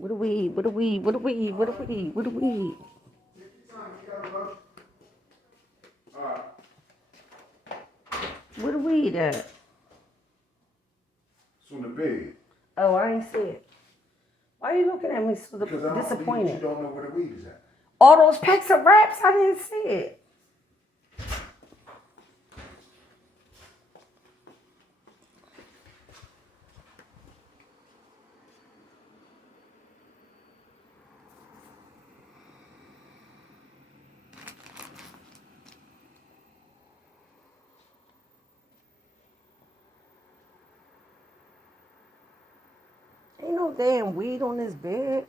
What the weed? What the weed? What the weed? What the weed? What the weed? Where the weed at? It's on the bed. Oh, I ain't see it. Why are you looking at me so Because I don't disappointed? believe you don't know where the weed is at. All those packs of wraps, I didn't see it. Ain't no damn weed on this bed.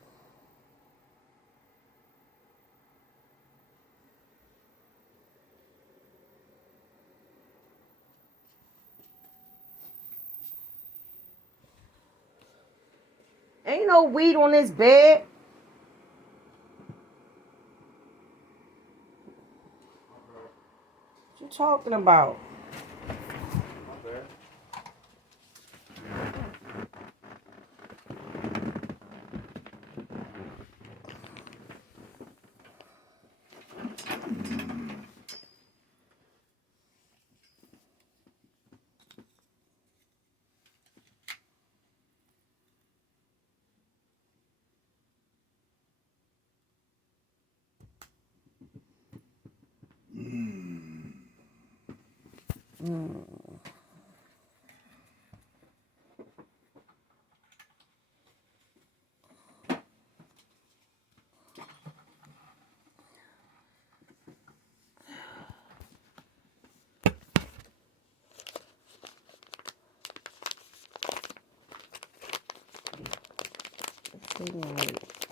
Ain't no weed on this bed. What you talking about?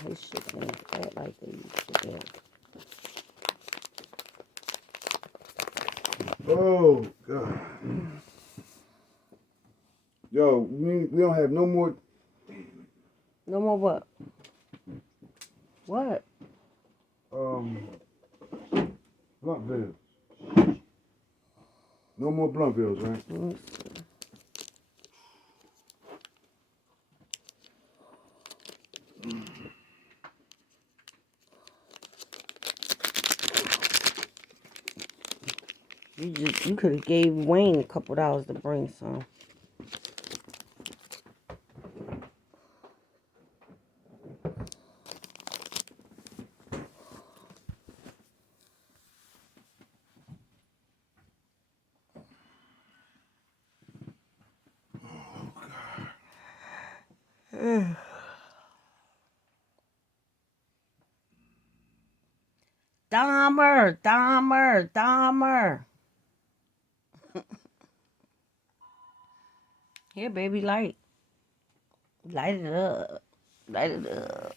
His shit ain't fat like they used to be. Oh, God. Yo, we don't have no more. No more what? What? Blunt bills. No more blunt bills, right? You could have gave Wayne a couple dollars to bring some. Dahmer. Here, baby, light it up. Light it up.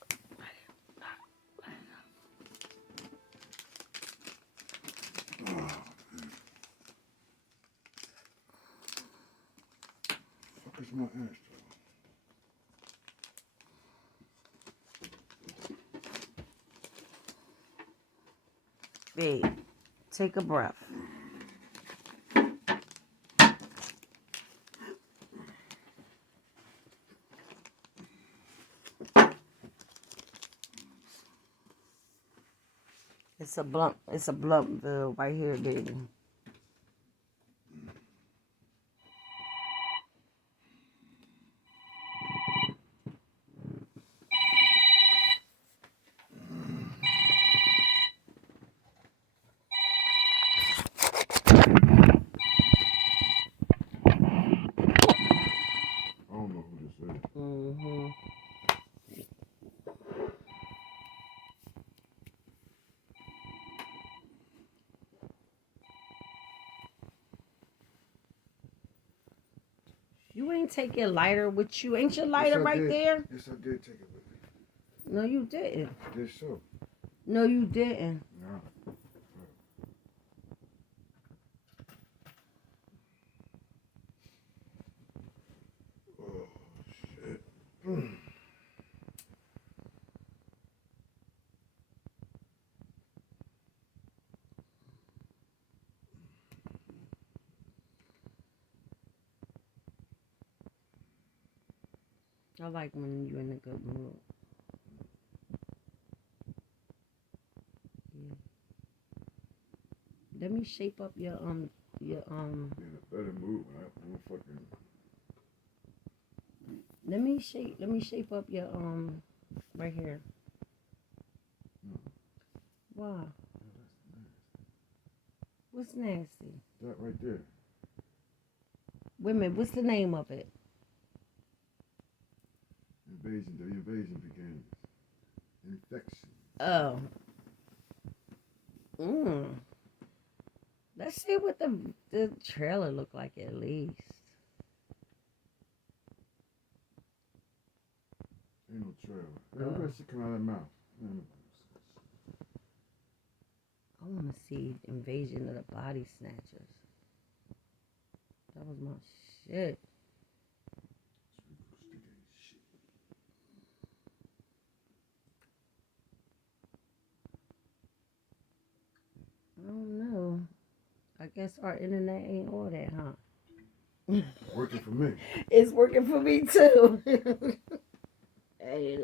Fuck is my ashtray? Babe, take a breath. It's a blunt right here, baby. I don't know who this is. Mm-hmm. You ain't take your lighter with you. Ain't your lighter right there? Yes, I did take it with me. No, you didn't. Yes, so. No, you didn't. No. Oh, shit. I like when you're in a good mood. me shape up your Be in a better mood when I'm fucking. Let me shape up your right here. No. Wow. Oh, that's nasty. What's nasty? That right there. Wait a minute. What's the name of it? Invasion. The invasion begins. Infection. Oh. Let's see what the trailer look like at least. Ain't no trailer. Yeah, look at that shit coming out of that mouth. I want to see Invasion of the Body Snatchers. That was my shit. I don't know. I guess our internet ain't all that, huh? Working for me. It's working for me too. Hey,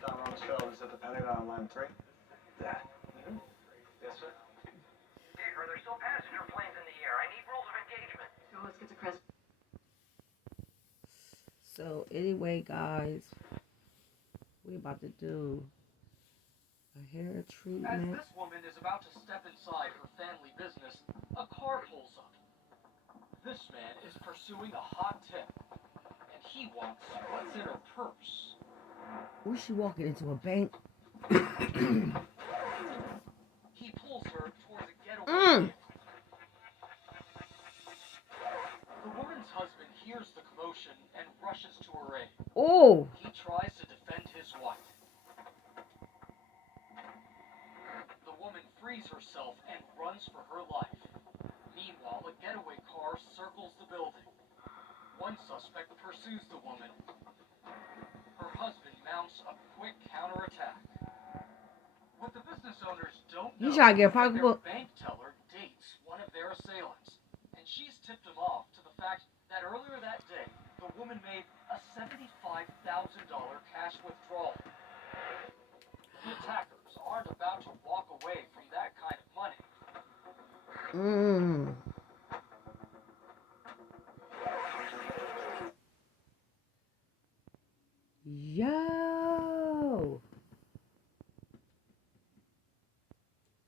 Don Rumsfeld is at the Pentagon on line 3. That. Yes, sir. Cypher, there's still passenger planes in the air. I need rules of engagement. So let's get to Chris. So anyway, guys, we about to do a hair As treatment. this woman is about to step inside her family business, a car pulls up. This man is pursuing a hot tip, and he wants what's in her purse. Was she walking into a bank? He pulls her towards a getaway vehicle. The woman's husband hears the commotion and rushes to her aid. Oh! He tries to defend his wife. The woman frees herself and runs for her life. Meanwhile, a getaway car circles the building. One suspect pursues the woman. Her husband mounts a quick counterattack. What the business owners don't know You trying to get a is that their pocketbook? bank teller dates one of their assailants. And she's tipped him off to the fact that earlier that day, the woman made a $75,000 cash withdrawal. The attackers aren't about to walk away from that kind of money. Yo!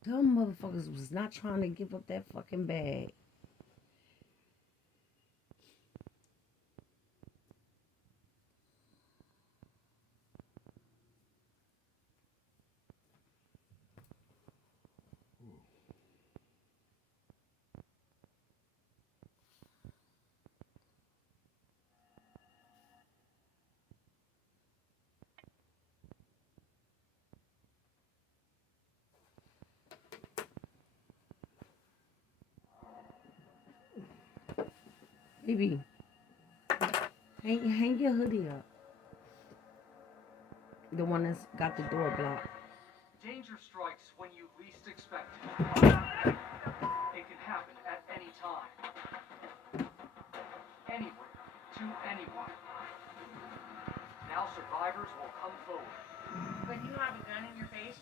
Them motherfuckers was not trying to give up that fucking bag. Baby, hang your hoodie up. The one that's got the door blocked. Danger strikes when you least expect it. It can happen at any time. Anywhere, to anyone. Now survivors will come forward. When you have a gun in your face,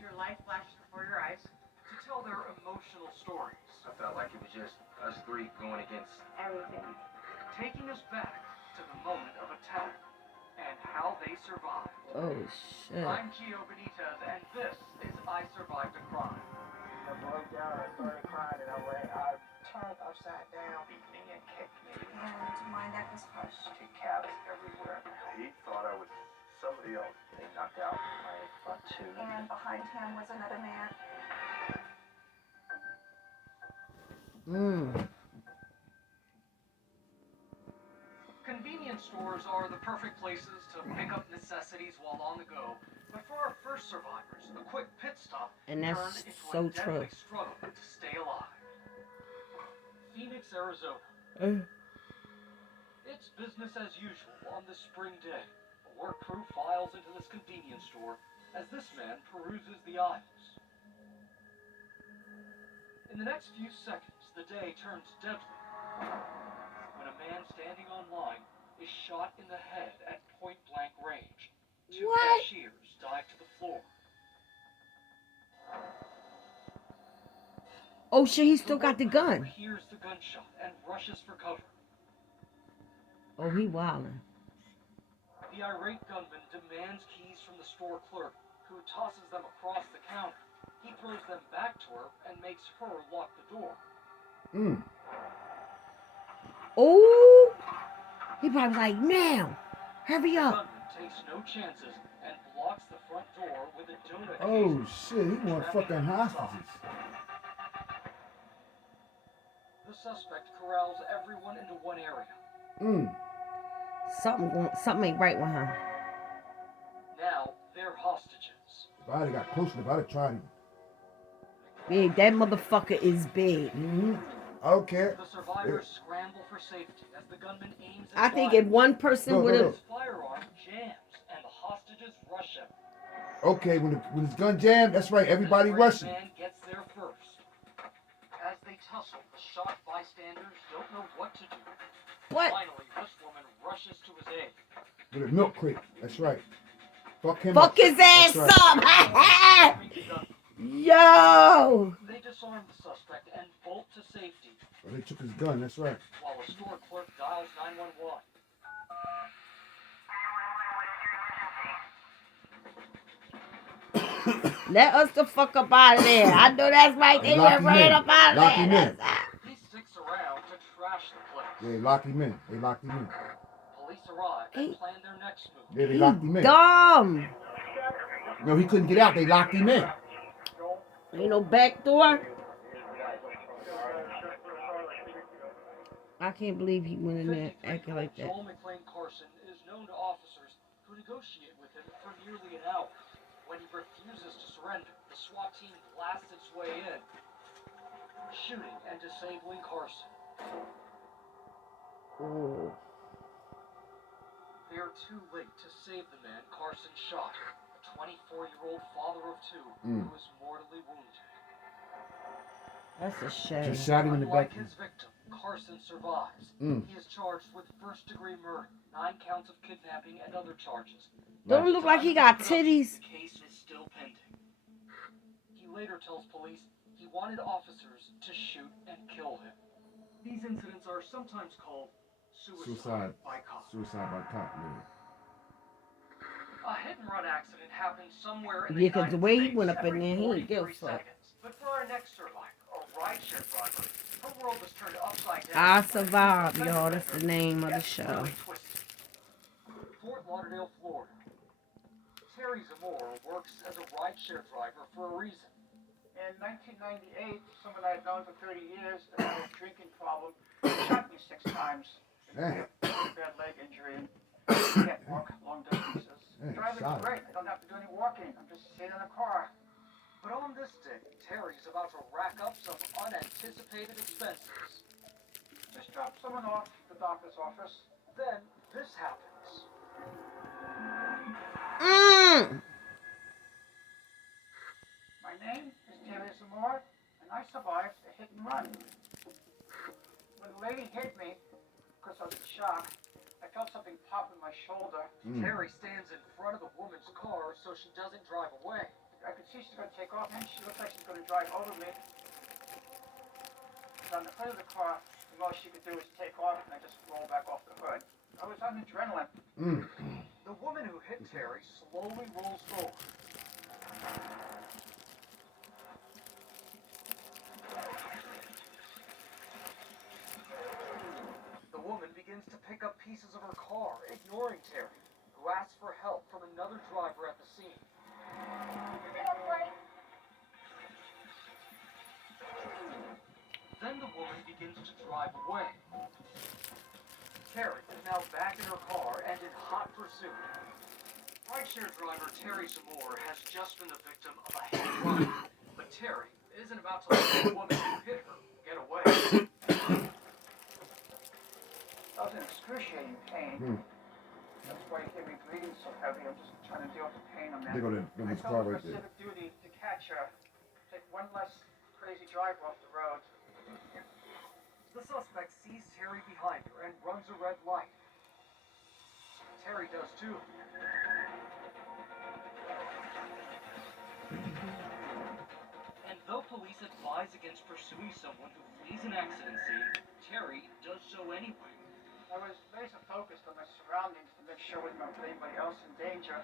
your life flashes before your eyes. To tell their emotional stories. I felt like it was just us three going against Everything. Taking us back to the moment of attack and how they survived. Oh, shit. I'm Gio Benitez, and this is I Survived a Crime. I broke down, I started crying, and I turned upside down. beat me and kicked me. And my neck was crushed. Kick calves everywhere. He thought I was somebody else. They knocked out my front two. And behind him was another man. Convenience stores are the perfect places to pick up necessities while on the go. But for our first survivors, a quick pit stop And that's turned into so a deadly true. struggle to stay alive. Phoenix, Arizona. It's business as usual on this spring day. A work crew files into this convenience store as this man peruses the aisles. In the next few seconds, the day turns deadly when a man standing on line is shot in the head at point-blank range. Two What? cashiers dive to the floor. Oh shit, he still got the gun. Hears the gunshot and rushes for cover. Oh, he wildin'. The irate gunman demands keys from the store clerk, who tosses them across the counter. He throws them back to her and makes her lock the door. Oh, he probably like, now, hurry The up. gunman takes no chances and blocks the front door with a donut. Oh shit, he want fucking hostages. The suspect corrals everyone into one area. Something ain't right with him. Now they're hostages. If I'd have got close enough, I'd have tried him. Big, that motherfucker is big. I don't care. The survivors scramble for safety as the gunman aims. I think if one person would have. His firearm jams and the hostages rush him. Okay, when his gun jammed, that's right. Everybody rushing. The man gets there first. As they tussle, the shocked bystanders don't know what to do. What? Finally, this woman rushes to his aid. With a milk crate. That's right. Fuck him Fuck up. his ass That's right. up! Yo! They disarm the suspect and bolt to safety. Well, they took his gun. That's right. While a store clerk dials 911. Let us the fuck up out of there. I know that's right. They went right up out of Lock him there. in. He sticks around to trash the place. Yeah, they locked him in. They locked him in. Police arrive and plan their next move. Yeah, they locked him in. Dumb. No, he couldn't get out. They locked him in. Ain't no back door. I can't believe he went in there acting like that. Joel McLean Carson is known to officers who negotiate with him for nearly an hour. When he refuses to surrender, the SWAT team blasts its way in, shooting and disabling Carson. Oh. They are too late to save the man Carson shot, a 24-year-old father of two who was mortally wounded. That's a shame. Just shot him in the back. Unlike his victim, Carson survives. He is charged with first-degree murder, 9 counts of kidnapping, and other charges. Don't it look like he got titties? The case is still pending. He later tells police he wanted officers to shoot and kill him. These incidents are sometimes called suicide by cop. Suicide by cop, yeah. A hit-and-run accident happened somewhere in Yeah, the because the way he United went up in States there, he every didn't give a 43 fuck. seconds. But for our next survivor, a rideshare driver, her world was turned upside down. I Survived, y'all. That's the name of the show. Fort Lauderdale, Florida. Terry Zamora works as a rideshare driver for a reason. In 1998, someone I had known for 30 years that had a drinking problem shot me 6 times. Damn. Bad leg injury and can't walk long distances. Driving's shot him. great. I don't have to do any walking. I'm just sitting in the car. But on this day, Terry's about to rack up some unanticipated expenses. Just drop someone off at the doctor's office. Then this happens. My name is Terry Zamora, and I survived a hit and run. When the lady hit me, because I was in shock, I felt something pop in my shoulder. Terry stands in front of the woman's car so she doesn't drive away. I could see she's going to take off, and she looks like she's going to drive over me. On the hood of the car, the most she could do was take off, and I just rolled back off the hood. I was on adrenaline. The woman who hit Terry slowly rolls forward. The woman begins to pick up pieces of her car, ignoring Terry, who asks for help from another driver at the scene. Then the woman begins to drive away. Terry is now back in her car and in hot pursuit. Rideshare driver Terry Zamora has just been the victim of a hit and run, but Terry isn't about to let the woman who hit her get away. I was in excruciating pain. That's why you hear me breathing so heavy. I'm just trying to deal with the pain I'm in. They go to I his car felt right a there. civic duty to catch her, take one less crazy driver off the road. The suspect sees Terry behind her and runs a red light. Terry does too. And though police advise against pursuing someone who flees an accident scene, Terry does so anyway. I was laser focused on my surroundings to make sure I wasn't going to put anybody else in danger.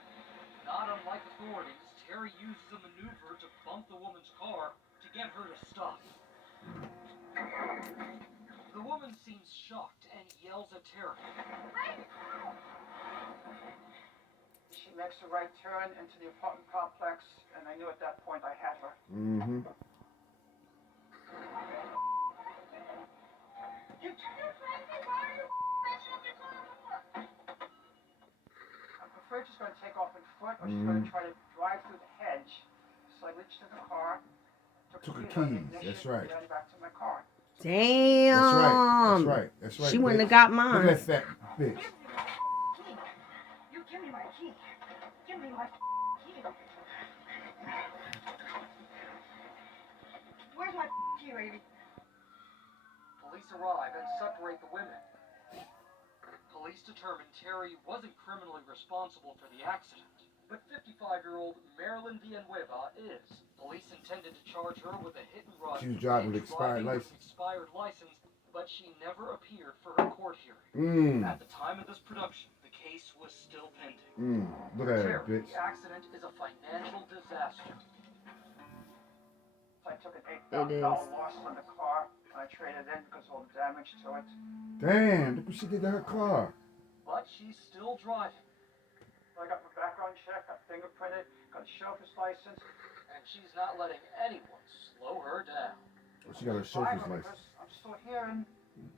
Not unlike authorities, Terry uses a maneuver to bump the woman's car to get her to stop. The woman seems shocked and yells at Terry. She makes a right turn into the apartment complex, and I knew at that point I had her. Mm-hmm. I'm afraid she's going to take off on foot, or she's going to try to drive through the hedge. So I reached in the car, Took her the key out of the keys. ignition, That's right. and ran back to my car. Damn. That's right. That's right. That's right. She wouldn't bitch. have got Look mine. at that fat bitch. You give me my key. Give me my key. Where's my key, lady? Police arrive and separate the women. Police determined Terry wasn't criminally responsible for the accident, but 55-year-old Marilyn Villanueva is. Police intended to charge her with a hit and run She was driving and with expired driving with license. expired license, but she never appeared for her court hearing. At the time of this production, the case was still pending. Look at Terry, that bitch. the accident is a financial disaster. So I took an It $8,000 is. loss on the car, and I traded in because of all the damage to it. Damn, look what she did to her car. But she's still driving, I got my background check, got fingerprinted, got a chauffeur's license. and she's not letting anyone slow her down. Well, she got her chauffeur's Survivor, license. because I'm still here and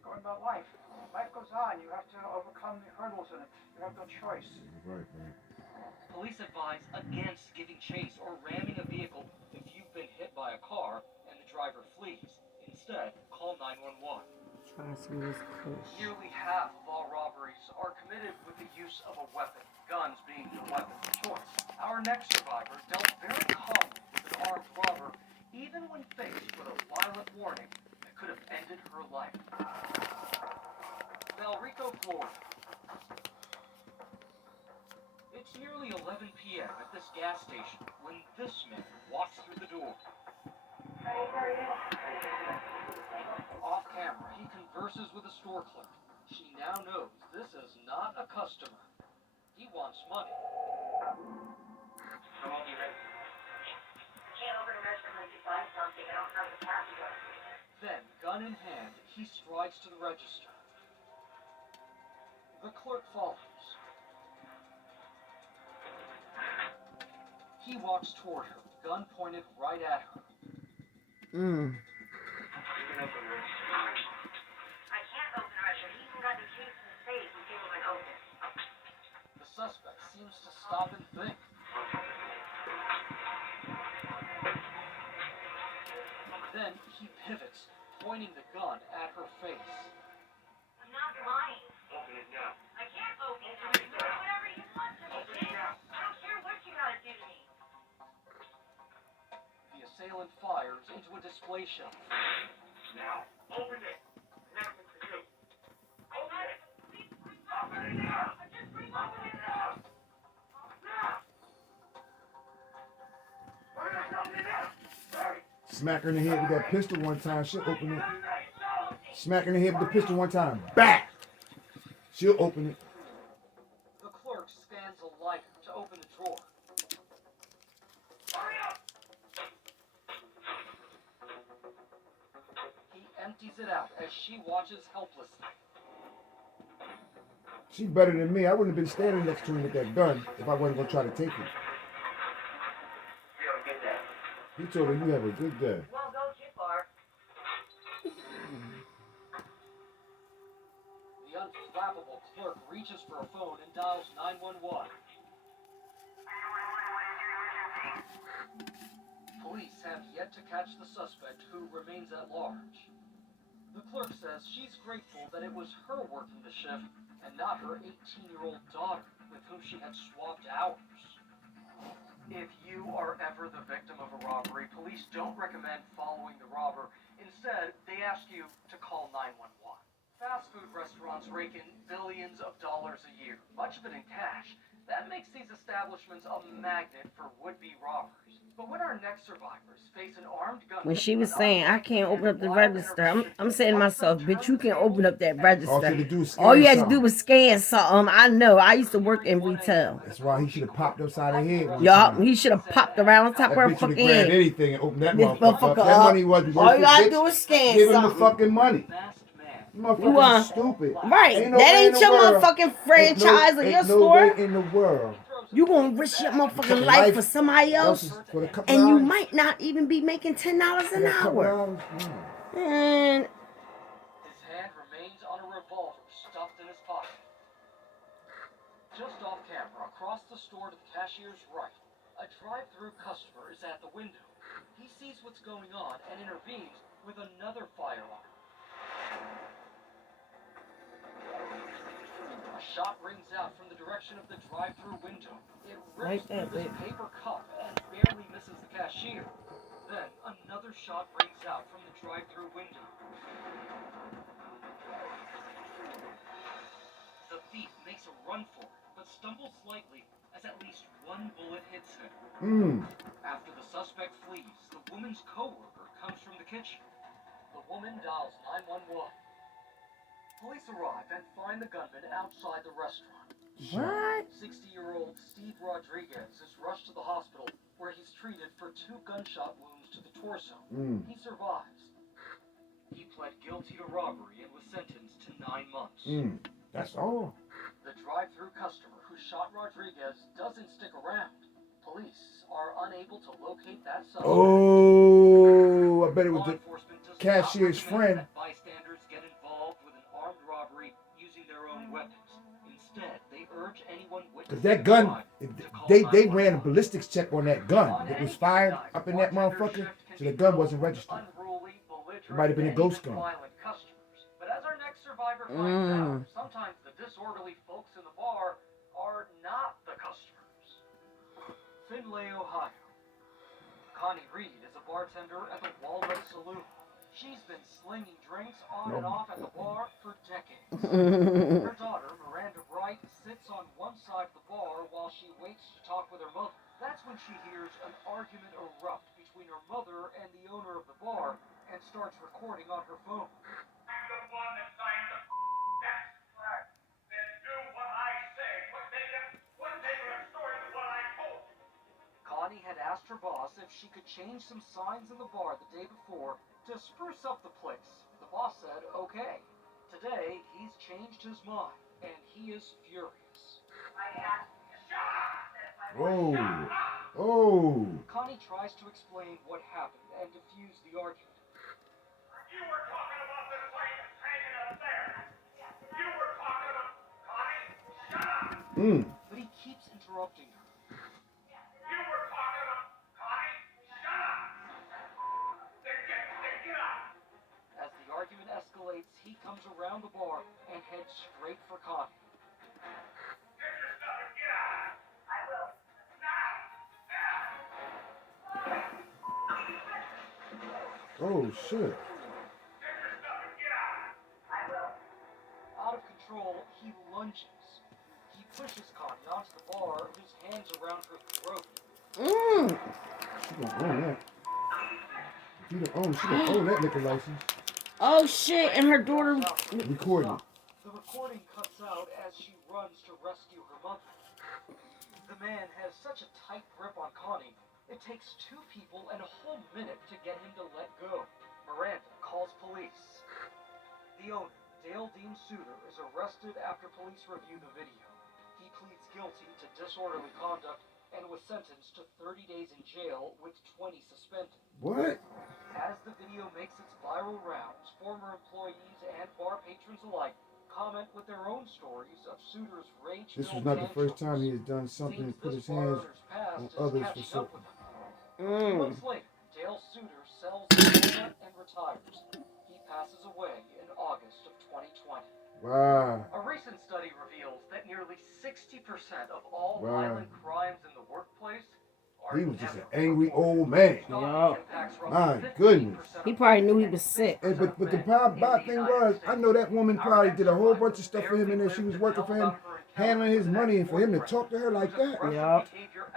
going about life. Life goes on. You have to overcome the hurdles in it. You have no choice. Right, man. Police advise against giving chase or ramming a vehicle if you've been hit by a car and the driver flees. Instead, call 911. Try some of this kush. Nearly half of all robberies are committed with the use of a weapon, guns being the weapon of choice. Our next survivor dealt very calmly with an armed robber, even when faced with a violent warning that could have ended her life. Valrico, Florida. It's nearly 11 p.m. at this gas station when this man walks through the door. Off camera, he converses with a store clerk. She now knows this is not a customer. He wants money. Can't open a register unless you buy something. I don't have the password. Then, gun in hand, he strides to the register. The clerk follows. He walks toward her, gun pointed right at her. I can't open the register. He even got the keys in the safe and people can open. The suspect seems to stop and think. Then he pivots, pointing the gun at her face. I'm not lying. Open it now. I can't open it. You can do whatever you want to me, kid. I don't care what you gotta do to me. The assailant fires into a display shelf. Now, open it. Next one for you. Open it. Open it now. I just open it now. Now. Open it now. Hurry. Smack her in the head with that pistol one time. She'll open it. Smack her in the head with the pistol one time. Back! She'll open it. The clerk scans a lighter to open the drawer. Hurry up. He empties it out as she watches helplessly. She's better than me. I wouldn't have been standing next to her with that gun if I wasn't going to try to take it. You don't get that. He told her, you have a good day. Well, go too far. The unflappable clerk reaches for a phone and dials 911. Police have yet to catch the suspect, who remains at large. The clerk says she's grateful that it was her working the shift and not her 18-year-old daughter, with whom she had swapped hours. If you are ever the victim of a robbery, police don't recommend following the robber. Instead, they ask you to call 911. Fast food restaurants rake in billions of dollars a year, much of it in cash. That makes these establishments a magnet for would-be robbers. But when our next survivors face an armed When gunman, she was an saying I unnamed can't man, open up and the wild register, I'm intervention, saying to most of them myself, bitch, turn you the can open tables up that and All she register. had to do was All scan you had to do something. was scan something. I know. I used to work in 3:31 retail. a.m. That's why he should have popped upside her head one Yup, time. he should have popped around on top That of her bitch would have fucking grabbed head. anything and opened that This motherfucker up. motherfucker That money up. wasn't All worth you it, gotta bitch. do is scan Give him the something. fucking money. Masked man. You You motherfuckers want is stupid. right? Ain't no That way in ain't the your world. motherfucking franchise or your Ain't no way store. in the world. You gonna risk your A motherfucking couple life for life somebody else, else's for a couple and you hours. might not even be making $10 For an that couple hour. hours. No. And His hand remains on a revolver stuffed in his pocket. Just off camera, across the store to the cashier's right, a drive-through customer is at the window. He sees what's going on and intervenes with another firearm. A shot rings out from the direction of the drive-through window. It rips Right there, through this babe. paper cup and barely misses the cashier. Then another shot rings out from the drive-through window. The thief makes a run for it, but stumbles slightly as at least one bullet hits him. After the suspect flees, the woman's co-worker comes from the kitchen. The woman dials 911. Police arrive and find the gunman outside the restaurant. what? 60-year-old Steve Rodriguez is rushed to the hospital where he's treated for 2 gunshot wounds to the torso. He survives. He pled guilty to robbery and was sentenced to 9 months. That's all. The drive-through customer who shot Rodriguez doesn't stick around. Police are unable to locate that suspect. Oh, I bet it was Law the enforcement does cashier's not recommend friend. that bystanders get involved with an armed robbery using their own weapons. Instead, they urge anyone Cause witnessing that the gun, crime to call they 911. ran a ballistics check on that gun. On It any was fired night, up in that bartender motherfucker, shift can so be the gun filled wasn't with registered. unruly, It might have been a belligerent, ghost and even gun. violent customers. But as our next survivor finds out, sometimes the disorderly folks in the bar are not the customers. Findlay, Ohio. Connie Reed is a bartender at the Walnut Saloon. She's been slinging drinks on and off at the bar for decades. Her daughter, Miranda Bright, sits on one side of the bar while she waits to talk with her mother. That's when she hears an argument erupt between her mother and the owner of the bar and starts recording on her phone. I'm the one that signed the tax. Then do what I say. Put paper and story to what I told you. Connie had asked her boss if she could change some signs in the bar the day before to spruce up the place. The boss said okay. Today, he's changed his mind, and he is furious. I asked you to shut up. That's my Oh, Shut up. oh. Connie tries to explain what happened and defuse the argument. You were talking about the sign that's hanging up there. You were talking about Connie. Shut up. But he keeps interrupting her. You were talking about Connie. Shut up. Then get out. As the argument escalates, he comes around the bar and heads straight for Connie. Get your stuff and get out. I will. Now. Oh shit. Get your stuff and get out. I will. Out of control, he lunges. He pushes Connie onto the bar, his hands around her throat. She gonna own that. She gonna own that liquor license. Oh shit! And her daughter. Recording. The recording cuts out as she runs to rescue her mother. The man has such a tight grip on Connie, it takes 2 people and a whole minute to get him to let go. Miranda calls police. The owner, Dale Dean Suter, is arrested after police review the video. He pleads guilty to disorderly conduct and was sentenced to 30 days in jail with 20 suspended. What? As the video makes its viral rounds, former employees and bar patrons alike comment with their own stories of Suter's rage. This was not the first time he has done something to put his hands on others for so. 2 months later, Dale Suter sells the donut and retires. He passes away in August of 2020. Wow. A recent study reveals that nearly 60% of all Wow. violent crimes in the workplace He was just an angry old man. Yup. My goodness. He probably knew he was sick. Hey, but the bad thing was, I know that woman probably did a whole bunch of stuff for him, and then she was working for him, handling his money, and for him to talk to her like that, Yup.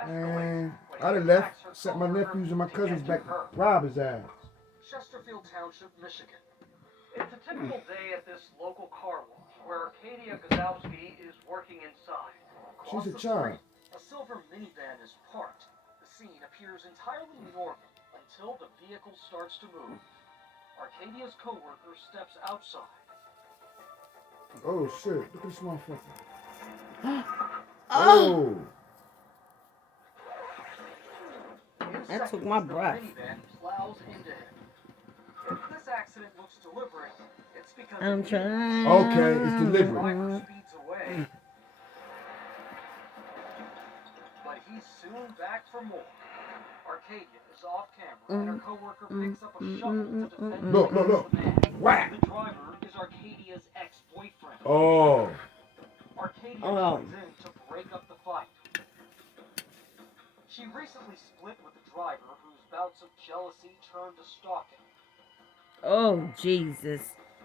man, I'd have left, sent my nephews and my cousins back to rob his ass. Chesterfield Township, Michigan. It's a typical day at this local car wash where Arcadia Gazowski is working inside. Across She's a the child. street, a silver minivan is parked. The scene appears entirely normal until the vehicle starts to move. Arcadia's coworker steps outside. Oh shit! Look at this motherfucker. Oh! That took my breath. The minivan plows into him. If this accident looks deliberate, it's because I'm the trying. Okay, it's deliberate. driver speeds away. But he's soon back for more. Arcadia is off camera, and her coworker picks up a shovel to defend Look. the man. Whack. The driver is Arcadia's ex-boyfriend. Oh. Arcadia Oh. comes in to break up the fight. She recently split with the driver, whose bouts of jealousy turned to stalking. Oh, Jesus.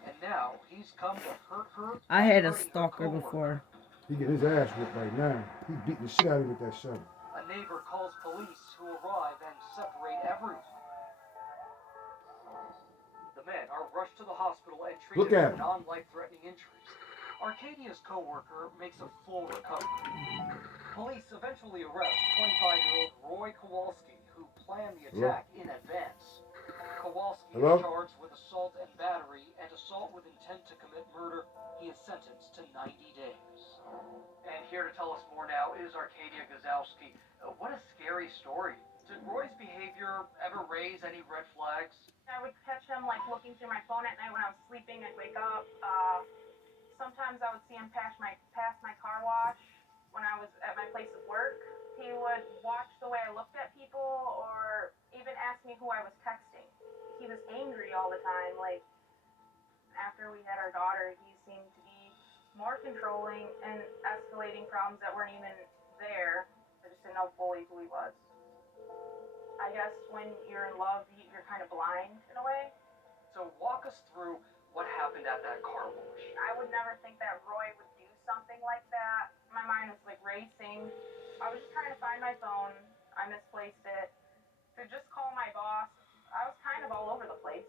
And now he's come to hurt her. I had a hurting her stalker coworker. before. He getting his ass whipped right now. He beating the shit out of him with that shovel. A neighbor calls police, who arrive and separate everyone. The men are rushed to the hospital and Look treated at for him. non-life-threatening injuries. Arcadia's co-worker makes a full recovery. Police eventually arrest 25-year-old Roy Kowalski, who planned the attack in advance. Kowalski Hello? is charged with assault and battery and assault with intent to commit murder. He is sentenced to 90 days. And here to tell us more now is Arcadia Gazowski. What a scary story. Did Roy's behavior ever raise any red flags? I would catch him like looking through my phone at night when I was sleeping. I'd wake up. Sometimes I would see him pass my car wash when I was at my place of work. He would watch the way I looked at people, or even ask me who I was texting. He was angry all the time. Like after we had our daughter, he seemed to be more controlling and escalating problems that weren't even there. I just didn't know fully who he was. I guess when you're in love, you're kind of blind in a way. So walk us through what happened at that car wash. I would never think that Roy would do something like that. My mind was like racing. I was just trying to find my phone. I misplaced it. To just call my boss, I was kind of all over the place.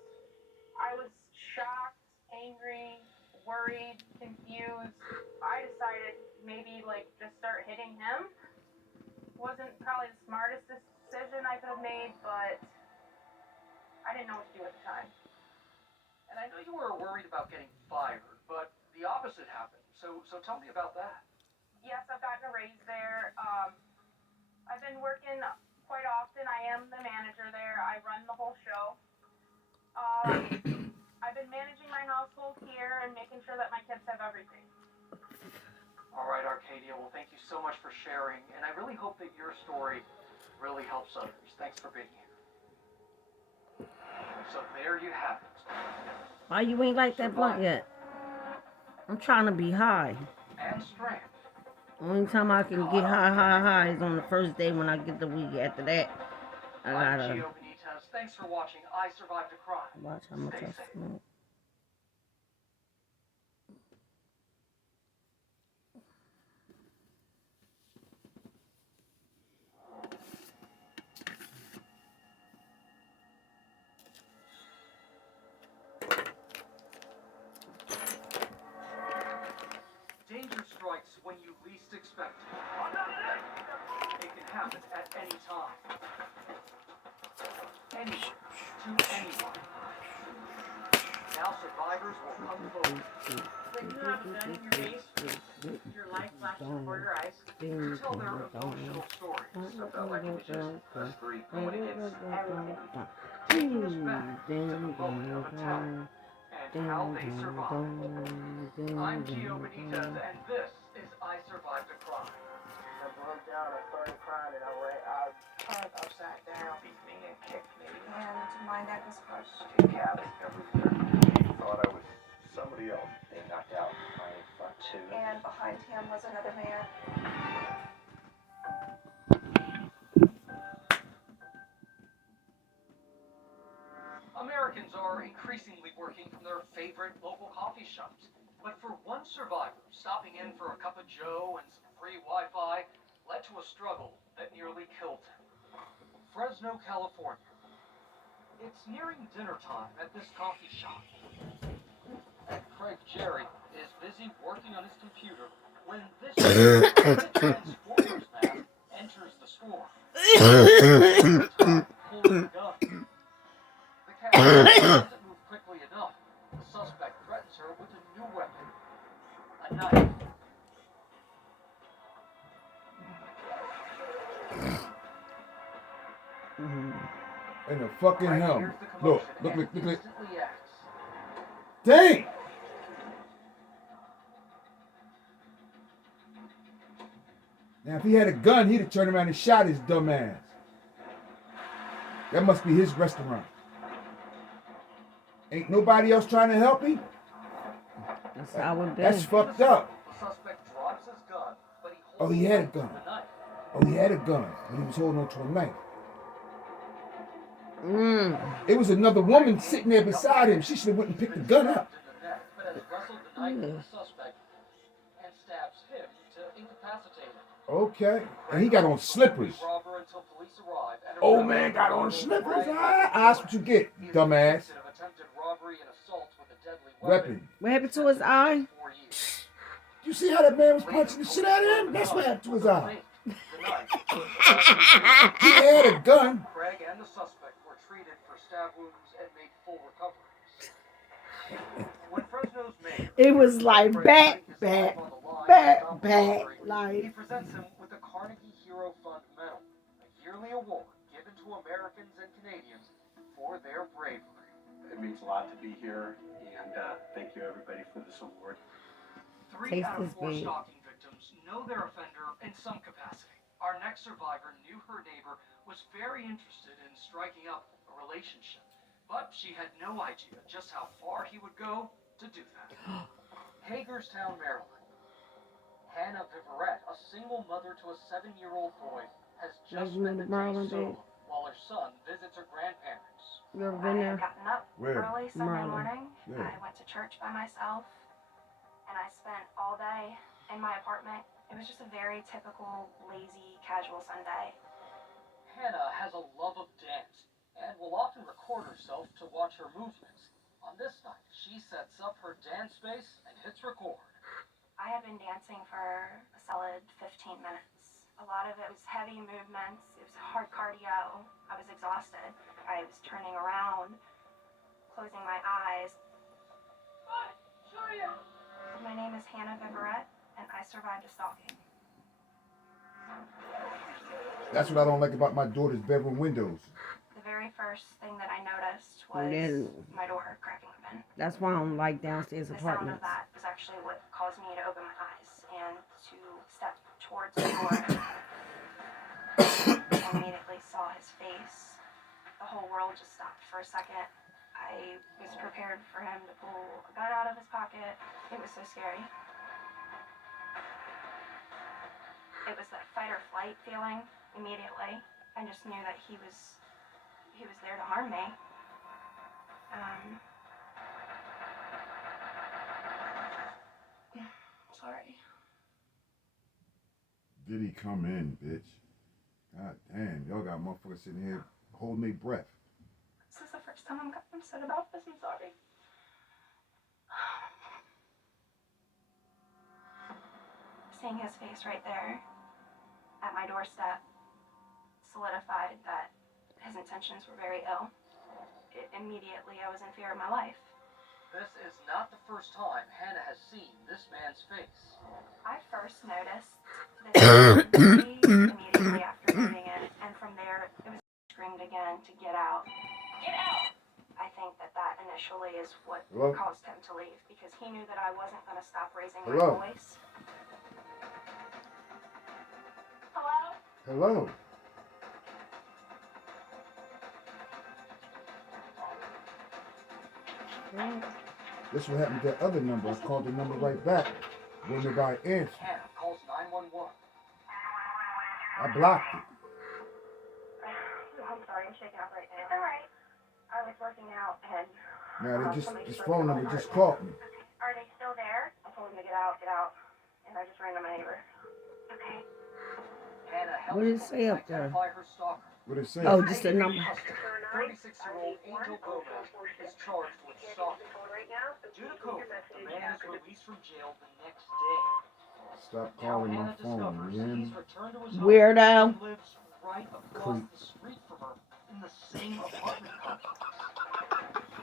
I was shocked, angry, worried, confused. I decided maybe like just start hitting him. Wasn't probably the smartest decision I could have made, but I didn't know what to do at the time. And I know you were worried about getting fired, but the opposite happened. So tell me about that. Yes, I've gotten a raise there. I've been working quite often. I am the manager there. I run the whole show. I've been managing my household here and making sure that my kids have everything. All right, Arcadia. Well, thank you so much for sharing, and I really hope that your story really helps others. Thanks for being here. So there you have it. Why you ain't like that blunt yet? I'm trying to be high. And strength. Only time I can get high is on the first day when I get the weed. After that, I I'm gotta Gio Benitez. Thanks for watching I Survived a Crime. watch how much Stay I safe. smoke. Danger strikes when you least expect it. It can happen at any time. Anyone to anyone. Now survivors will come forward. When you have a gun in your face, your life flashes before your eyes. To tell their emotional stories. So it felt like it was just us three going against everything. Taking us back to the moment of attack and how they survived. I'm Gio Benitez, and this is I Survived a Crime. I broke down, I started crying, and I turned upside down, beat me and kicked me. And my neck was crushed. Callous everywhere. He thought I was somebody else. They knocked out my front tooth. And behind him was another man. are increasingly working from their favorite local coffee shops. But for one survivor, stopping in for a cup of joe and some free Wi-Fi led to a struggle that nearly killed him. Fresno, California. It's nearing dinner time at this coffee shop, and Craig Jerry is busy working on his computer when this Transformers man enters the store. Pulling a gun. The cashier doesn't move quickly enough. The suspect threatens her with a new weapon, a knife. In the fucking Craig helmet. hears the Look. commotion and instantly acts. Dang! Now, if he had a gun, he'd have turned around and shot his dumb ass. That must be his restaurant. Ain't nobody else trying to help him? That's how it been. That's fucked up. The suspect drops his gun, but he Oh, holds he had a on to gun. the knife. Oh, he had a gun, but he was holding on to a knife. Mm. It was another woman sitting there beside him. She should have went and picked the gun up. But has wrestled the knife from the suspect and stabs him to incapacitate him. Okay. And he got on slippers. Old man got on slippers. Ah, that's what you get, dumbass. Weapon. What happened to his eye? You see how that man was punching the shit out of him? That's what happened to his eye. He had a gun. Craig and the suspect were treated for stab wounds and made full recoveries. When Fresno's mayor, It was like back, like. he presents him with the Carnegie Hero Fund Medal, a yearly award given to Americans and Canadians for their bravery. It means a lot to be here, and thank you everybody for this award. 3 out of Taste 4 this big. stalking victims know their offender in some capacity. Our next survivor knew her neighbor was very interested in striking up a relationship, but she had no idea just how far he would go to do that. Hagerstown, Maryland. Hannah Viverette, a single mother to a 7-year-old boy, has just spent the day solo while her son visits her grandparents. You ever I been had there? gotten up Where? early Sunday Maryland. morning. Yeah. I went to church by myself, and I spent all day in my apartment. It was just a very typical, lazy, casual Sunday. Hannah has a love of dance and will often record herself to watch her movements. On this night, she sets up her dance space and hits record. I had been dancing for a solid 15 minutes. A lot of it was heavy movements. It was hard cardio. I was exhausted. I was turning around, closing my eyes. My name is Hannah Viverette, and I survived a stalking. That's what I don't like about my daughter's bedroom windows. The very first thing that I noticed was Then- my door cracking open. That's why I don't like downstairs The sound of apartments. that was actually what caused me to open my eyes and to step towards the door. I immediately saw his face. The whole world just stopped for a second. I was prepared for him to pull a gun out of his pocket. It was so scary. It was that fight or flight feeling immediately. I just knew that he was there to harm me. Sorry. Did he come in, bitch? God damn, y'all got motherfuckers sitting here holding their breath. This is the first time I'm upset about this. I'm sorry. Seeing his face right there at my doorstep solidified that his intentions were very ill. Immediately, I was in fear of my life. This is not the first time Hannah has seen this man's face. I first noticed this immediately after moving in, and from there, it was screamed again to get out. Get out! I think that initially is what Hello? caused him to leave, because he knew that I wasn't going to stop raising Hello? my voice. Hello? Hello? This what happened to that other number. I called the number right back. When nobody answered. Hannah calls 911. I blocked it. I'm sorry, I'm shaking up right now. It's alright. I I was working out and Now they somebody this just phone broke number my just heart. called me. Are they still there? I told him to get out, and I just ran to my neighbor. Okay. Hannah helps What did it say police up there? identify her stalker. What it say? Oh, just a number. 36-year-old Angel Gomez is charged with stalking. Due to COVID, the man is released from jail the next day. Stop Now calling my Hannah phone, discovers man. he's returned to his home Weirdo. and lives right across the street from her in the same apartment complex.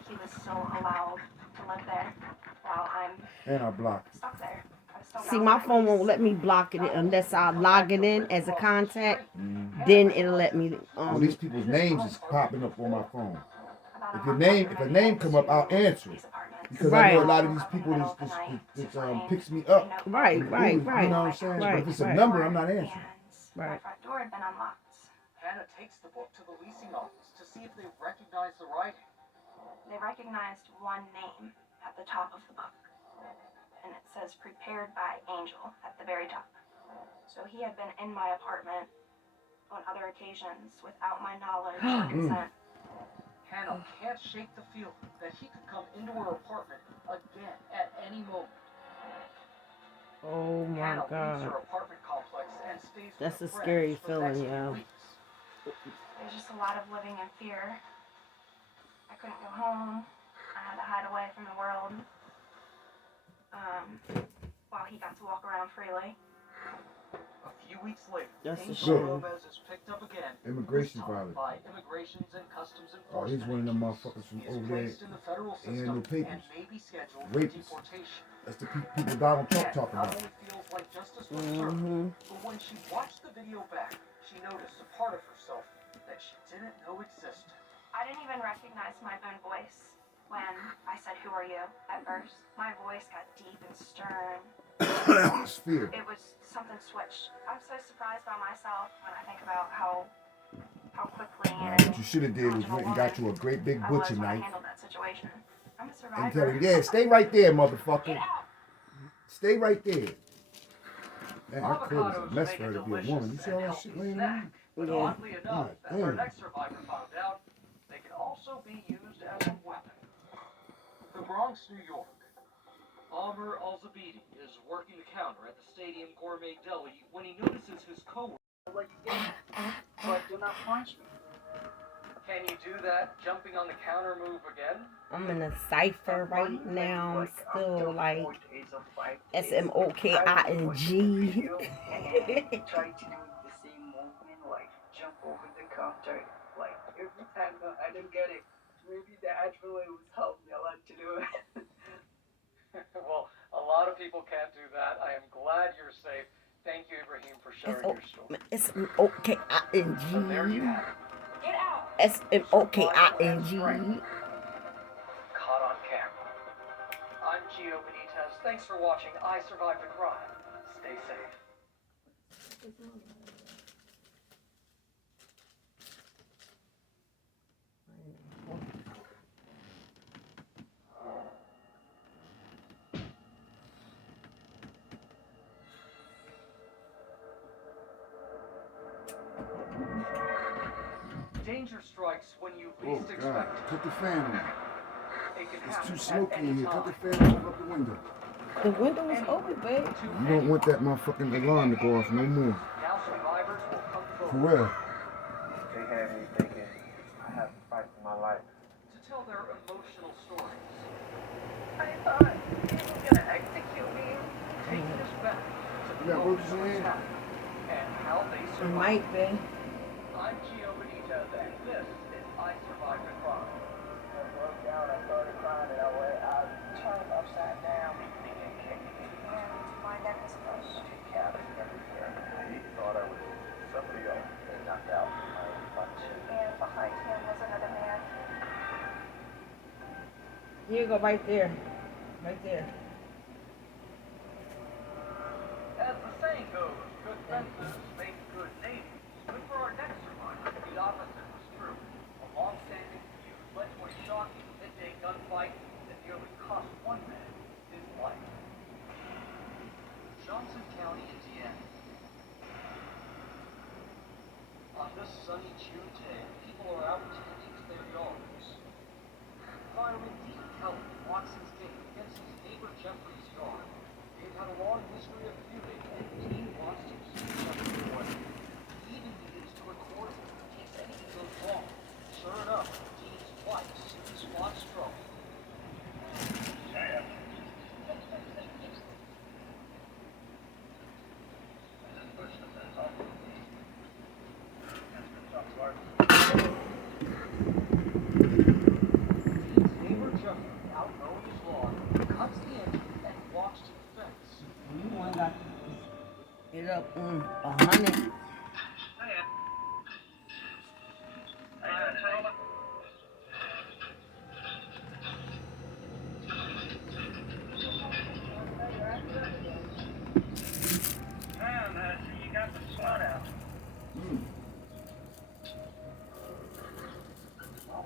He was still allowed to live there while I'm And I blocked it. stuck there. I was still See, my phone won't let me block it unless I log it in as a contact. Mm-hmm. Then it'll let me. Well, these people's names is popping up on my phone. If a name come up, I'll answer it. Because I know a lot of these people that picks me up. Right. You know what I'm saying? But if it's a number, I'm not answering. My front door had been unlocked. Hannah takes the book to the leasing office to see if they recognize the writing. They recognized one name at the top of the book. And it says prepared by Angel at the very top. So he had been in my apartment on other occasions without my knowledge or consent. Hannah can't shake the feeling that he could come into her apartment again at any moment. Oh my Hannah leaves God. her apartment complex and stays That's with a friends scary for the next feeling, few yeah. weeks. There's just a lot of living in fear. I couldn't go home. I had to hide away from the world. While he got to walk around freely. A few weeks later, That's a Angel shame. Gomez is picked up again. Immigration this time violence. by Immigrations and Customs Oh, Enforcement. he's one of them motherfuckers from He is over there. placed in the federal He ain't system no papers. and may be scheduled for Rapists. deportation. That's the people Donald Trump Yet, talking not about. only feels like justice was served, but when she watched the video back, she noticed a part of herself that she didn't know existed. I didn't even recognize my own voice when I said, "Who are you?" at first. My voice got deep and stern. It's fear. It was something switched. I'm so surprised by myself when I think about how quickly What you should have did was went and got you a great big I was butcher when I knife handled that situation. I'm a and survivor. tell him, yeah, stay right there, motherfucker. Get out! Stay right there. Man, her crib is a Avocados mess make for her a to be a delicious woman. You see all and that healthy shit laying snack. around? But Yeah. oddly enough, God as our damn. next survivor found out, they can also be used as a weapon. The Bronx, New York. Amr Al-Zabidi is working the counter at the Stadium Gourmet Deli when he notices his coworker. But do not punch me. Can you do that jumping on the counter move again? I'm in a cypher right now. I'm still like SMOKING. Try to do the same movement, like jump over the counter. Like every time, no, I don't get it. Maybe the adrenaline was helping me a lot to do it. Well, a lot of people can't do that. I am glad you're safe. Thank you, Ibrahim, for sharing your story. So there you have it. Get out! SMOKING. Caught on camera. I'm Gio Benitez. Thanks for watching I Survived a Crime. Stay safe. Danger strikes when you Oh, least God. expect it. Put the fan on. It can It's happen too at smoky any in here. time. Put the fan on. Open up the window. The window is open, babe. You don't want that motherfucking alarm to go off no more. Now survivors will come For forward real. They had me thinking I have to fight for my life. to tell their emotional stories. I thought he was gonna execute me. Take this back to You got the roaches in moments here? happened and how they It survived. might be. I'm Gio Benitez, and this is I Survived a Crime. I broke down, I started crying, and I turned upside down. And my neck was crushed. Cabin everywhere. He thought I was somebody else. They knocked out my own punch. And behind him was another man. Here you go, right there. Right there. As the saying goes, good fences make good neighbors. But for our next survivor, the opposite was true. A long-standing feud led to a shocking midday gunfight that nearly cost one man his life. Johnson County, Indiana. On this sunny June day, people are out tending to their yards. Fireman Dean Kelly walks his day against his neighbor Jeffrey's yard. They've had a long history of feuding, and Dean wants to keep Jeffrey away. He even begins to record him in case anything goes wrong. Sure enough, Dean's wife soon spots trouble. It up 100. You got the sun out.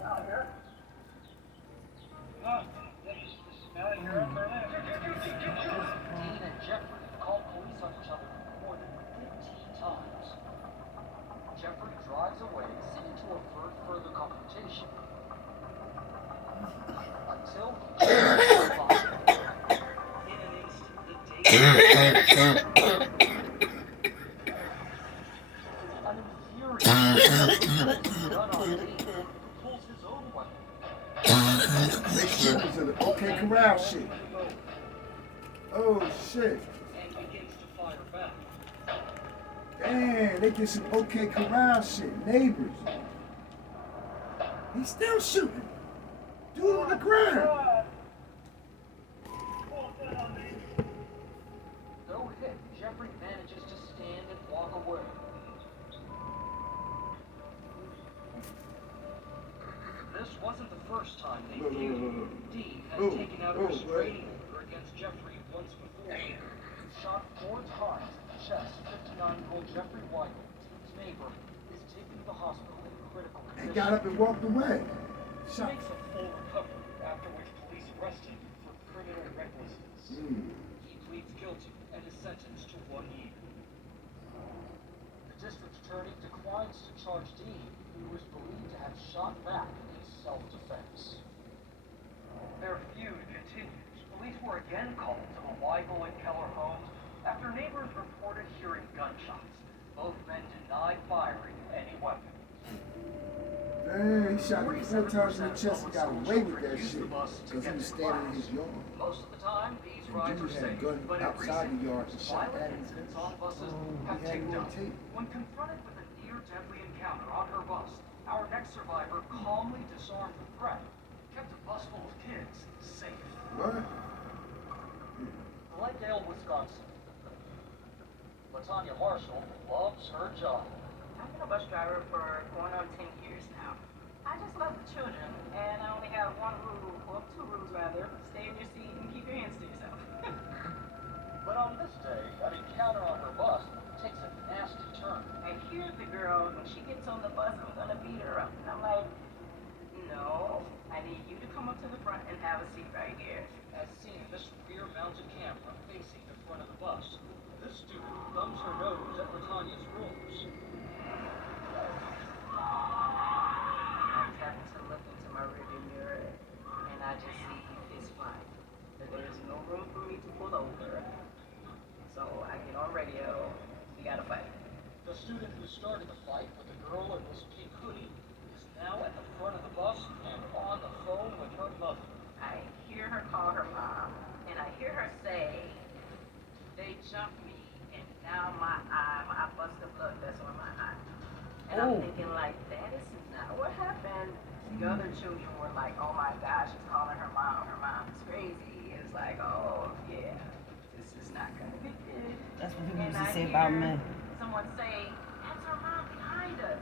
Out here. Oh, smell your upper lip. Dean and Jeffrey called police on each other more than 15 times. Jeffrey drives away, seeming to avert further confrontation. Until he in an instant, the day an infuriated gun on Dean, who pulls his own weapon. They shit was in the OK Corral shit. Oh shit. And begins to fire back. Damn, they get some OK Corral shit. Neighbors. He's still shooting. Dude on the ground. Though hit, Jeffrey manages to stand and walk away. This wasn't the first time they feuded. Dean had taken out a restraining order against Jeffrey once before. He shot 4 times in the chest. 59-year-old Jeffrey White, Dean's neighbor, is taken to the hospital in critical condition. And got up and walked away. He Shot. makes a full recovery, after which police arrest him for criminal recklessness. He pleads guilty and is sentenced to 1 year. The district attorney declines to charge Dean, who was believed to have shot back in self-defense. Their feud continues. Police were again called to the Weigel and Keller homes after neighbors reported hearing gunshots. Both men denied firing any weapon. Dang, he shot him 4 times in the chest and got away with that shit because he was standing in his yard. Most of the time, these And rides dude are had a safe, gun but in outside recent the yard and years, shot violent at him. incidents on buses have He had ticked it on up. tape. When confronted with a near-deadly encounter on her bus, our next survivor calmly disarmed the threat, kept a bus full of kids safe. What? Glendale, Wisconsin. LaTanya Marshall loves her job. I've been a bus driver for going on 10 years now. I just love the children, and I only have one rule, or 2 rules rather. Stay in your seat and keep your hands to yourself. But on this day, an encounter on her bus takes a nasty turn. And here's the girl, when she gets on the bus, I'm gonna beat her up. And I'm like, no, I need you to come up to the front and have a seat right here. As seen in this rear-mounted camera facing the front of the bus, this student thumbs her nose at LaTanya's rules. I happen to look into my rearview mirror, and I just see his flying. That there's no room for me to pull over. So I get on radio, we gotta fight. The student who started the fight with the girl in this pink hoodie is now at the front of the bus and on the phone with her mother. I hear her call her mom, and I hear her say, they jumped me, and now my bust the blood vessel in my eye. And I'm thinking like, that is not what happened. The other children were like, oh my gosh, she's calling her mom is crazy. It's like, oh yeah, this is not gonna be good. That's what people And used to I say about hear men. someone say, that's her mom behind us.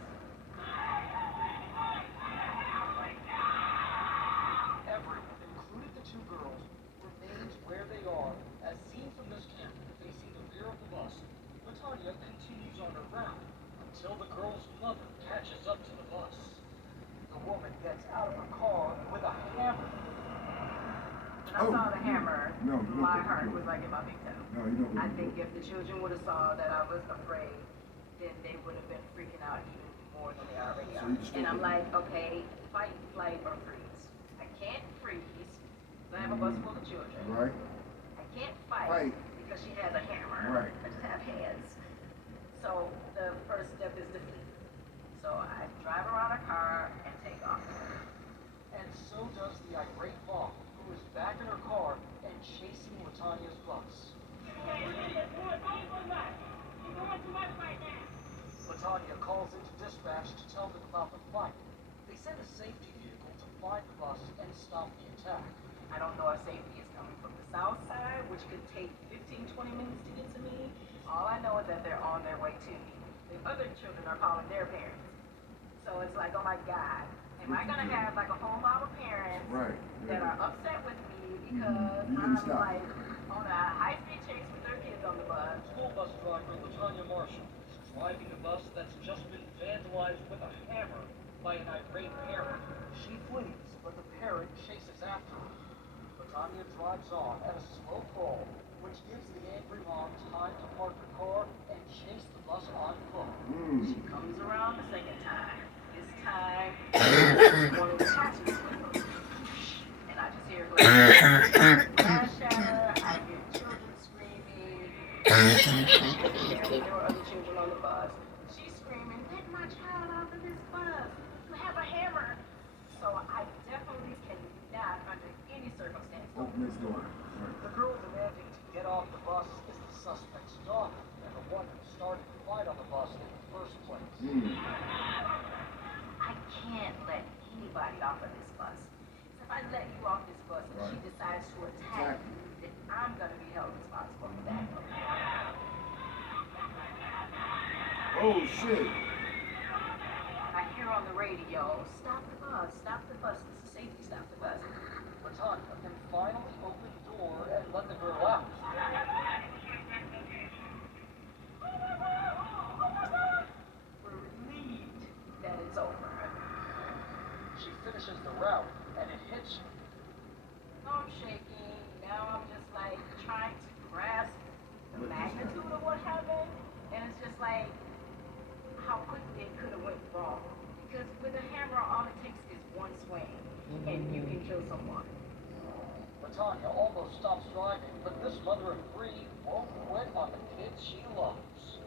Everyone, including the 2 girls, remains where they are. As seen from this camera facing the rear of the bus, LaTanya continues on her route until the girl's mother catches up to the bus. The woman gets out of her car with a hammer. When I saw the hammer, No, you don't my think heart you do. was like in my big toe. No, you don't. I think if the children would have saw that I was afraid, then they would have been freaking out even more than they already So are. you just And I'm don't- like, okay, fight, flight, or freeze. I can't freeze. I have a bus full of children. Right. I can't fight because she has a hammer. Right. I just have hands. So the first step is to flee. So I drive around her car and take off. And so does the irate mom, who is back in her car and chasing Latanya's bus. Latanya calls into dispatch to tell them about the fight. They send a safety vehicle to find the bus and stop the attack. I don't know if safety is coming from the south side, which could take 15-20 minutes to get to me. All I know is that they're on their way to me. The other children are calling their parents. So it's like, oh my God, am I gonna have like a whole lot of parents that are upset with me because I'm like on a high-speed chase with their kids on the bus? School bus driver Latanya Marshall is driving a bus that's just been vandalized with a hammer by an irate parent. She flees, but the parent chases after her. Latanya drives on at a slow crawl, which gives the angry mom time to park her car and chase the bus on foot. She comes around the second time. This time, one of the catches and I just hear glass shatter. I hear children screaming. There were other children on the bus. She's screaming, "Get my child off of this bus! You have a hammer!" So I definitely cannot, under any circumstance, open this door. The girl demanding to get off the bus is the suspect's daughter, and the one who started the fight on the bus in the first place. I can't let anybody off of this bus. If I let you off this bus and she decides to attack you, then I'm going to be held responsible for that. Oh shit. I hear on the radio, "Stop the bus, stop the bus. This is safety, stop the bus." Latanya can finally open the door and let the girl out. We're relieved that it's over. She finishes the route, and it hits her. I'm shaking. Now I'm just like trying to grasp the magnitude of what happened. And it's just like how quickly it could have went wrong. Because with a hammer, all it takes is one swing, and you can kill someone. Latanya almost stops driving, but this mother of three won't quit on the kids she loves.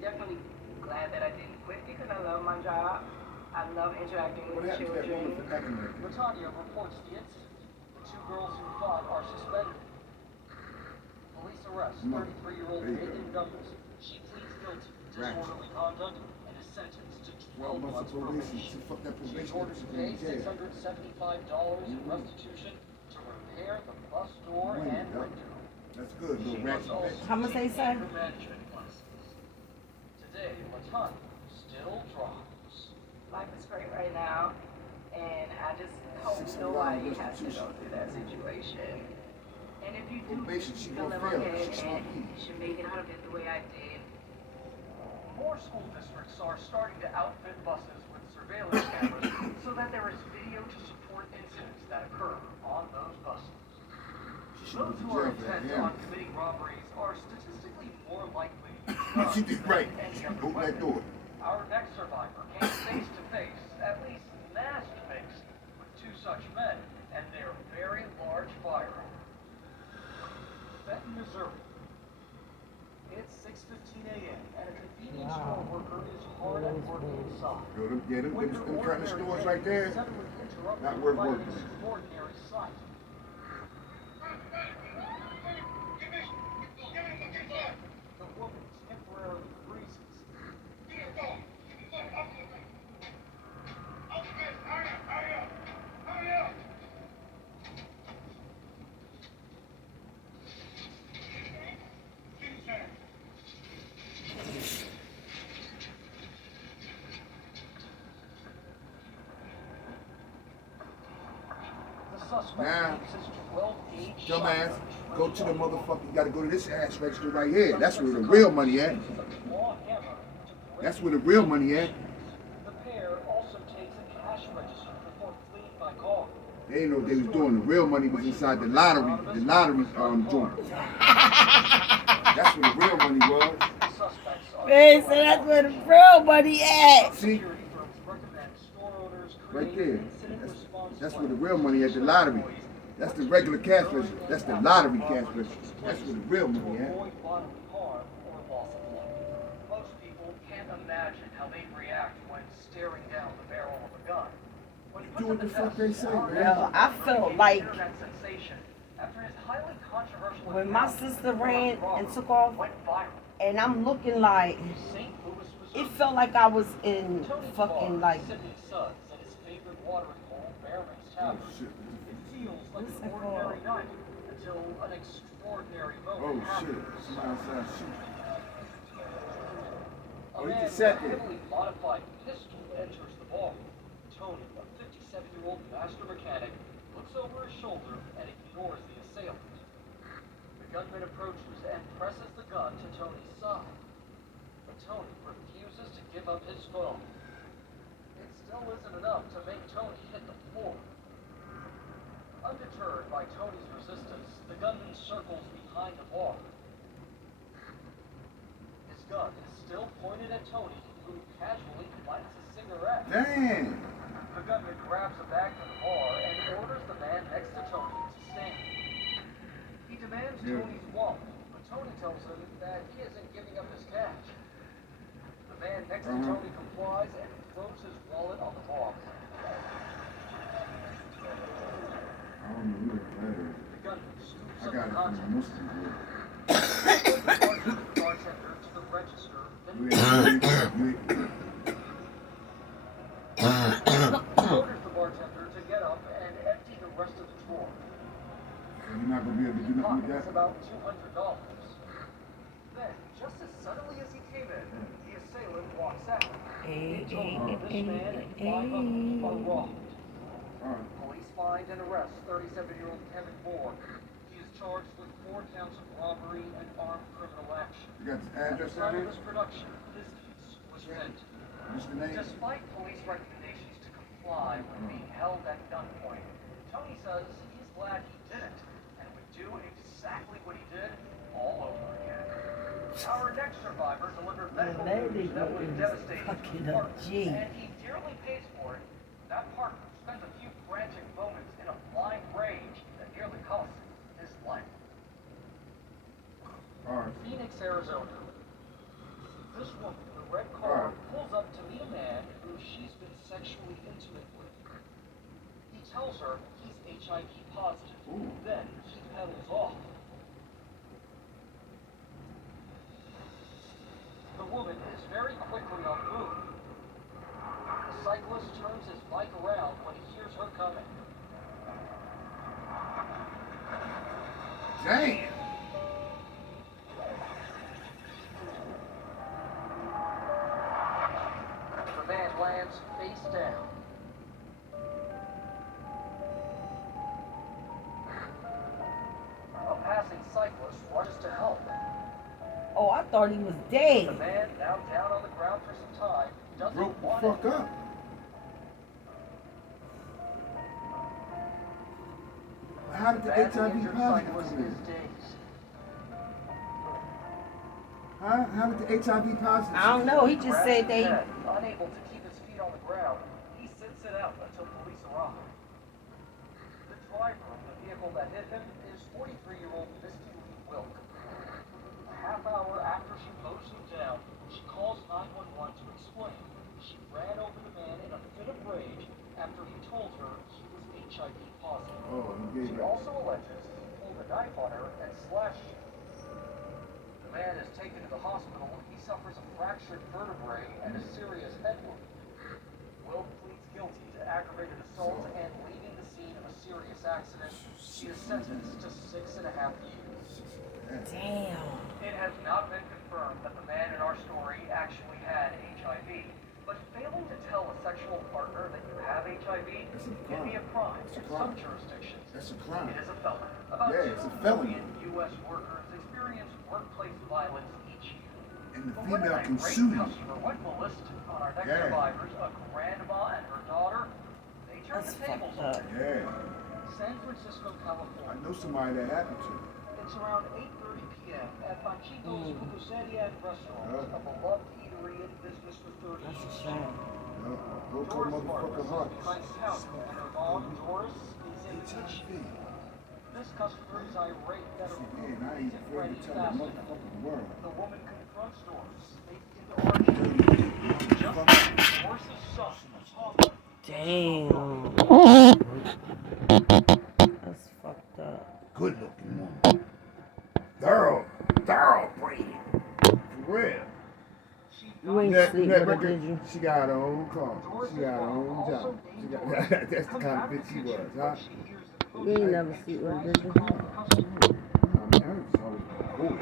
Definitely glad that I didn't quit because I love my job. I love interacting What with happened to that woman children. for acting like that? Latanya reports the incident. The two girls who fought are suspended. Police arrest 33-year-old Megan Douglas. She pleads guilty to disorderly conduct and is sentenced to 12 months probation. Fuck that She's probation. ordered to pay $675 in restitution to repair the bus door and window. That's good, She little must ratchet. also How much they take say? anger management classes. Today, Latanya still drives. Life is great right now, and I just hope nobody has to go through that situation. And if you do Probation, she feel gonna level fail. head She's and not you should make it out of it the way I did, More school districts are starting to outfit buses with surveillance cameras so that there is video to support incidents that occur on those buses. Those who are intent on committing robberies are statistically more likely to She did right. and She get opened that weapons. door. Our next survivor came face to face, at least masked face, with two such men and their very large firearms. Benton, Missouri. It's 6:15 a.m. and a convenience store worker is hard at work inside. Yo, them kind of stores right there, not worth working in. Extraordinary sight. The woman temporarily freezes. The suspect Now, takes his 12-gauge dumbass, shotgun, go to the motherfucker. You gotta go to this ass register right here. That's where the real money at. That's where the real money at. The pair also takes a cash register before fleeing by car. They didn't know what they was doing. The real money was inside the lottery joint. That's where the real money was. Suspects are Man, so that's where the real money at. See? security firms recommend store owners Right create there. incident That's response That's where the real money at, the lottery. That's the regular cash register. That's the lottery cash register. That's where the real money at. Avoid bodily harm or loss of life. Most people can't imagine how they'd react when staring down the barrel of a gun. When Do what the fuck they say, man. Well, I felt like after his highly controversial when my sister ran and took off, went viral. and I'm looking like, St. Louis, it Missouri. felt like I was in fucking like, Sipping suds at his favorite watering hole, Bearman's Oh, Tavern. shit. It feels like What's an that ordinary called? night until an extraordinary Oh, moment shit. happens. Somebody outside shooting. A Oh, he man just with a sat there. heavily modified pistol enters the bar. Tony, a 57-year-old master mechanic, looks over his shoulder and ignores the assailant. The gunman approaches and presses the gun to Tony's side. But Tony refuses to give up his phone. It still isn't enough to make Tony hit the floor. Undeterred by Tony's resistance, the gunman circles behind the bar. His gun is still pointed at Tony, who casually lights a cigarette. Damn. The gunman grabs a bag from the bar and orders the man next to Tony to stand. He demands Tony's wallet, but Tony tells him that he isn't giving up his cash. The man next to Tony complies and throws his wallet on the bar. I don't know who that is. The gunman scoops I up got the it from the contents. Muslim group. The bartender to the register, then orders the bartender to get up and empty the rest of the drawer. So you're not going to be able to do nothing with Pockets that? about $200. Then, just as suddenly as he came in, the assailant walks out. In total, this man and 5 others are robbed. All right. Police find and arrest 37-year-old Kevin Moore. He is charged with 4 counts of robbery and armed criminal action. You got his At the address time on of it? this production, this case was pending. What's the name? Despite police recommendations to comply when being held at gunpoint, Tony says he's glad he didn't and would do exactly what he did all over again. Our next survivor delivered medical news that was devastating to his partner, and he dearly pays for it. That partner spent a few frantic moments in a blind rage that nearly cost him his life. All right. Phoenix, Arizona. This woman in a red car pulls up to meet a man who she's been sexually intimate with. He tells her he's HIV positive. Ooh. Then he pedals off. The woman is very quickly on the move. The cyclist turns his bike around when he hears her coming. Damn. The man lands face down. A passing cyclist rushes to help. oh, I thought he was The dead. man, now down on the ground for some time, doesn't Broke the want fuck it. up. How did the Badly HIV injured positive cyclist come in? is dazed. Huh? How did the HIV positive? I don't know. He just Grabs said his they. head, unable to keep his feet on the ground. He sits it out until police arrive. The driver of the vehicle that hit him is 43-year-old Misty Lee Wilk. A half hour after she mows him down, she calls 911 to explain. She ran over the man in a fit of rage after he told her he was HIV positive. Oh, he She gave up. also alleges he pulled a knife on her and slashed her. The man is taken to the hospital. He suffers a fractured vertebrae and a serious head wound. Will pleads guilty to aggravated assault and leaving the scene of a serious accident. She is sentenced to 6.5 years. Damn. It has not been confirmed that the man in our story actually had HIV, but failing to tell a sexual partner that you have HIV can be a crime in some jurisdictions. That's a crime. It is a felony. About Yeah, it's a 2 felony. million U.S. workers experience workplace violence each year. And the But when female an can irate sue you. customer went ballistic on our next Yeah. survivors, a grandma and her daughter, they turned That's the tables fucked on up. them. Yeah. San Francisco, I California. know somebody that happened to. It's around 8:30 p.m. at Panchito's Pupuseria and Restaurant, Yeah. a beloved eatery in business for 30 That's a years. shame. Broke her motherfucking heart. House on her lawn, Doris, is in the kitchen. This customer is irate that her food Man, I ain't isn't afraid ready to tell fast the enough. motherfucking world. The woman confronts Doris. They get into argument. Just then, Doris' son, a toddler, Damn. That's fucked up. Good looking woman. Thoroughbred. For real. You ain't Yeah, sleep yeah, with her, but did you? she got her own car. She got her own job. She got, that's the kind of bitch she was, huh? You ain't never sleep with her, did you? I mean, I was always cool.